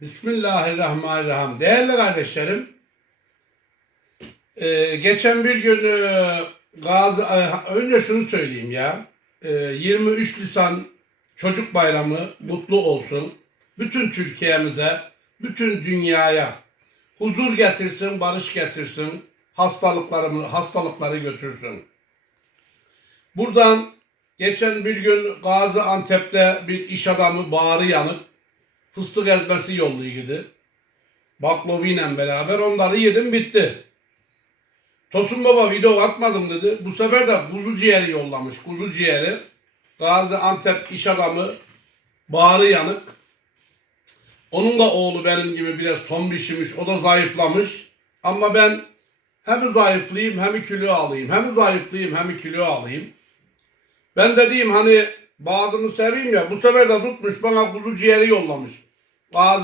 Bismillahirrahmanirrahim. Değerli kardeşlerim, e, geçen bir gün e, Gazi, e, önce şunu söyleyeyim ya, e, 23 Nisan Çocuk Bayramı mutlu olsun. Bütün Türkiye'mize, bütün dünyaya huzur getirsin, barış getirsin, hastalıklarımı, hastalıkları götürsün. Buradan geçen bir gün Gaziantep'te bir iş adamı bağrı yanık fıstık ezmesi yolluydu. Baklaviyle beraber onları yedim bitti. Tosun Baba video atmadım dedi. Bu sefer de kuzu ciğeri yollamış. Kuzu ciğeri. Gaziantep iş adamı bağrı yanık. Onun da oğlu benim gibi biraz tombişmiş. O da zayıflamış. Ama ben hem zayıflayayım hem kilo alayım. Hem zayıflayayım hem kilo alayım. Ben dediğim hani bazını seveyim ya bu sefer de tutmuş bana kuzu ciğeri yollamış. Bazı